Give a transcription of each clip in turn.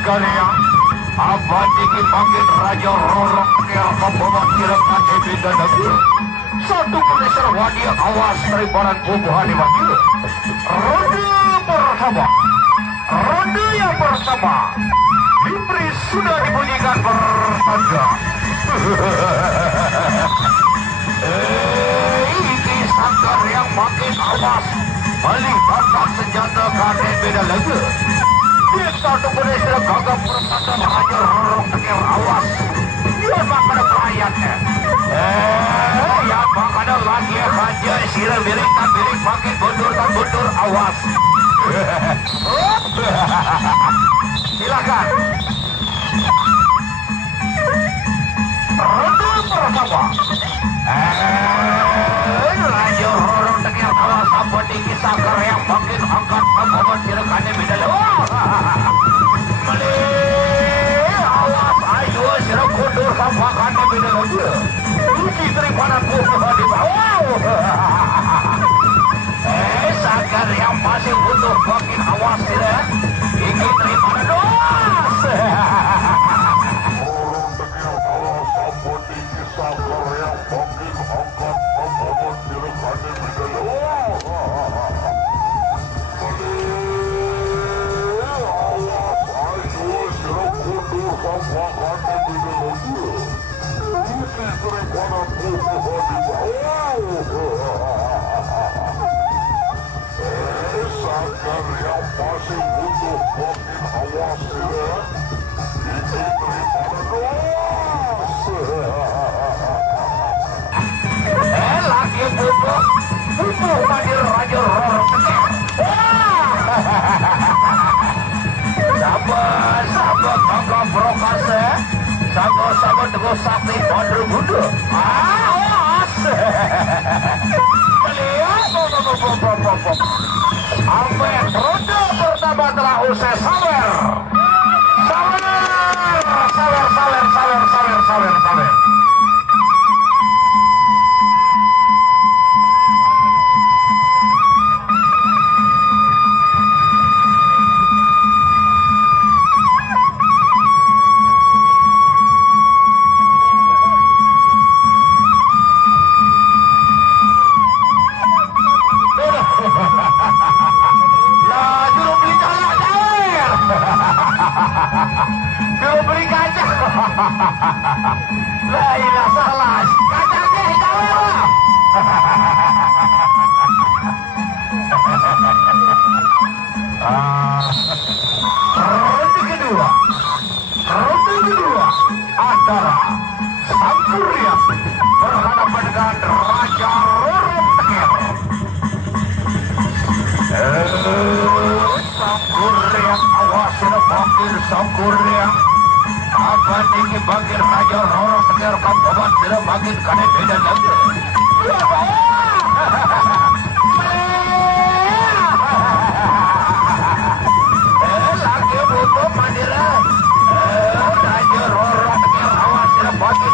Sanggaria abadi dipanggil Raja Rorong yang membawa kirakan beda negeri satu peneser wadia awas dari baran bubuhan di wakil ronde yang pertama Bipri sudah dibunyikan bertanda ini Sanggar yang makin awas melibatkan senjata kadet beda lagi dia satu peneser gagap perempatan Raja Rorong tekir awas dia makan pelayannya yang makan lagi aja sirah birik makin mundur awas silakan ronde pertama Raja Rorong tekir awas apa tinggi Sanggar yang makin angkat membawa sirakannya beda awas ayo sirah kundur sampakannya beda lagi uji terimpanan bubuhan di bawah Sanggar yang masih butuh makin awas sirah ini terimpanan dos lagi bubuh hadir Raja Rorong tekir sabar kakak brokase sabar teguh sakti pandu budu awas Amen ronde pertama telah usai sabar juru beli kaca lah ini salah kacanya hitam ronde kedua antara Sangguria berhadapan dengan Raja Rorong tekir Sangguria awas makin Sangguria apa tinggi bagi Raja Rorong tekir kampung tidak makin kane beda lagi lagi butuh mandira Raja Rorong tekir awas tidak makin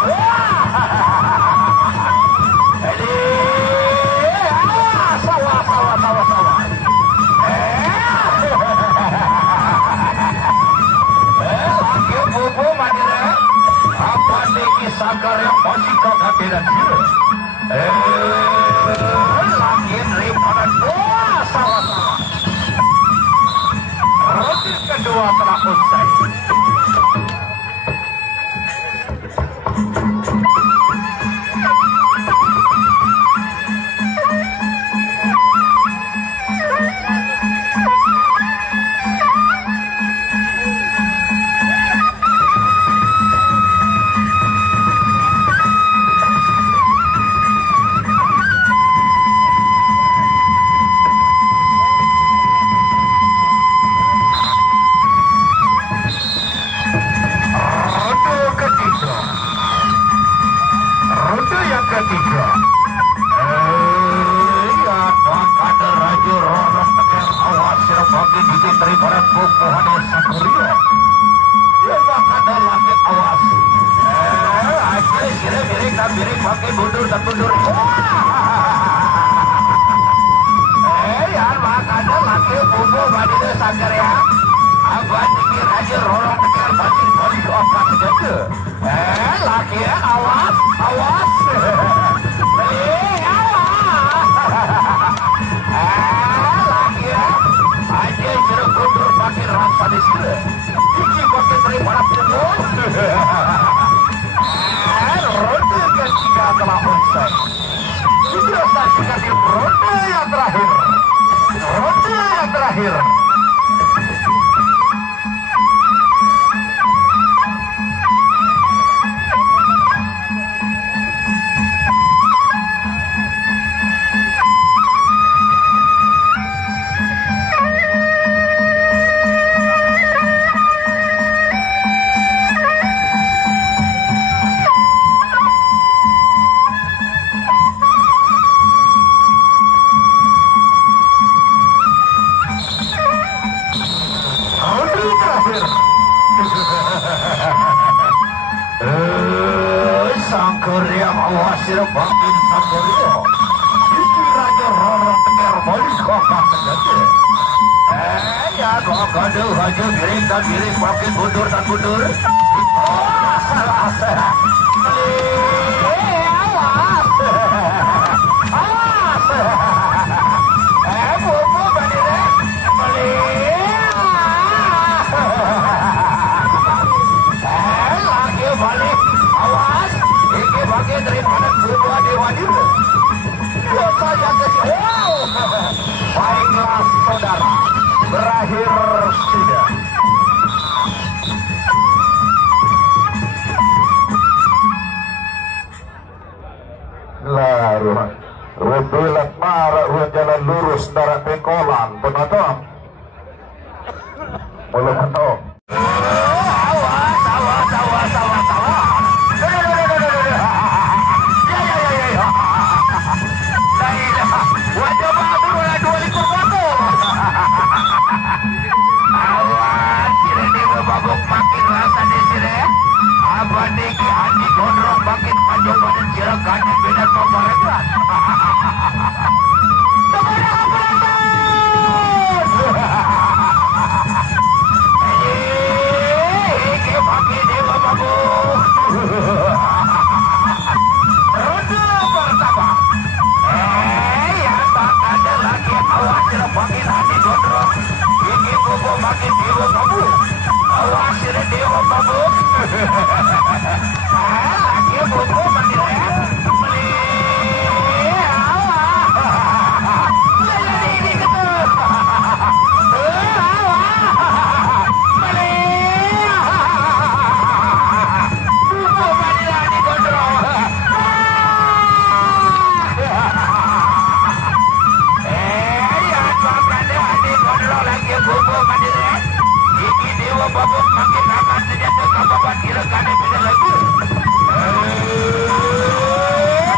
sawah lagi bubuh mandira apa tinggi Sanggar yang masih kagak tidak lagi daripada sawah ronde kedua telah usai ketiga ada Raja Rorong tekir awas bagi dikit daripada bubuhan Sangguria dia bakal langit awas akhirnya kira-kira dan birik pakai mundur yang makanya lagi bubuh bagi Sangguria abad dikit lagi rorong tekan bagi balik okat sejaga. Lagi awas, awas. Lagi aja jeruk mundur pakai rasa di sini. Gigi pakai terima pun. Ronde ketiga telah usai. Sudah saksikan di ronde yang terakhir. Ronde yang terakhir. Sangkuriang awas sirbakin sangkurio. Iki raja rorong teker molis kokak sejaga. Ya kok gaduh aja giring dan giring makin mundur dan mundur. Oh salah. Awas. Awas. Bobo badire. Lagi balik. Awas. Iki bagi daripada sebuah dewadir. Dosa yang kecil. Wow. Baiklah saudara. Berakhir sudah. Lalu Rupilat marak ruang jalan lurus darat pengkolan penonton. Boleh penonton. Makin rasa di sini, abang Niki Andi Gondrong makin panjang badan sirakannya beda pembaretan. Kepada Iki makin dewa babu. Ronde pertama. Ya tak ada lagi awas makin Andi Gondrong. Iki bobo makin dewa babu. Awas dewa babu. Lagi bobo makin babuk makin akan sejatuh kababan kira-kira beda lagi.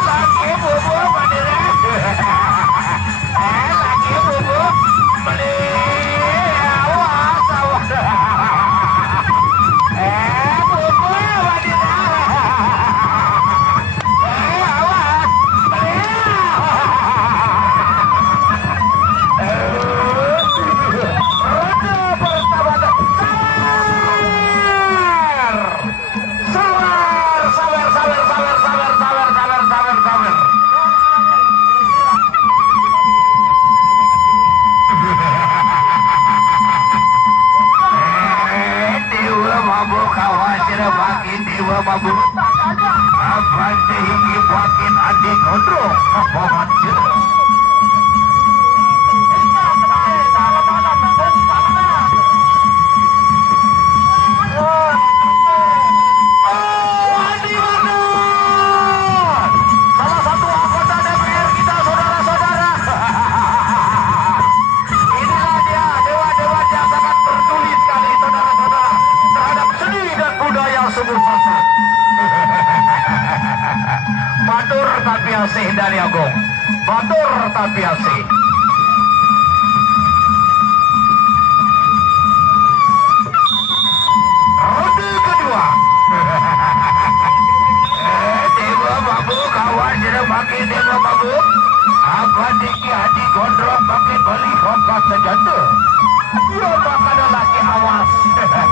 Lagi bubuk mandiri. Lagi bubuk beli awas awas. Bubuk mandiri. Awas beli. Ronde pertama. Makin dewa babu abang tinggi makin Andi Gondrong kapaman sila. Salah satu anggota DPR kita, saudara-saudara. Inilah dia dewa-dewa yang sangat peduli sekali, saudara-saudara, terhadap seni dan budaya sumur sasak. Matur tapi asih dari Agung. Matur tapi asih. Ronde kedua. Dewa babu kawan jadi makin dewa babu. Abang Niki Andi Gondrong makin beli kokak sejantung. Dia bakal lagi awas. Teler.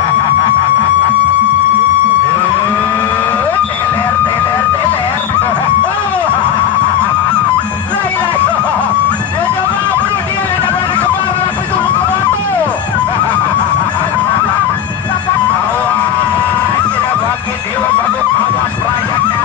Dia coba bunuh dia dengan kepala tapi suruh ke batu. Awas, tidak bagi dewa bagus awas rakyatnya.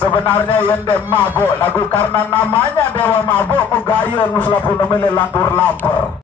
Sebenarnya yang dia mabuk lagu karena namanya dewa mabuk mugayun muslapun memilih lantur lamper.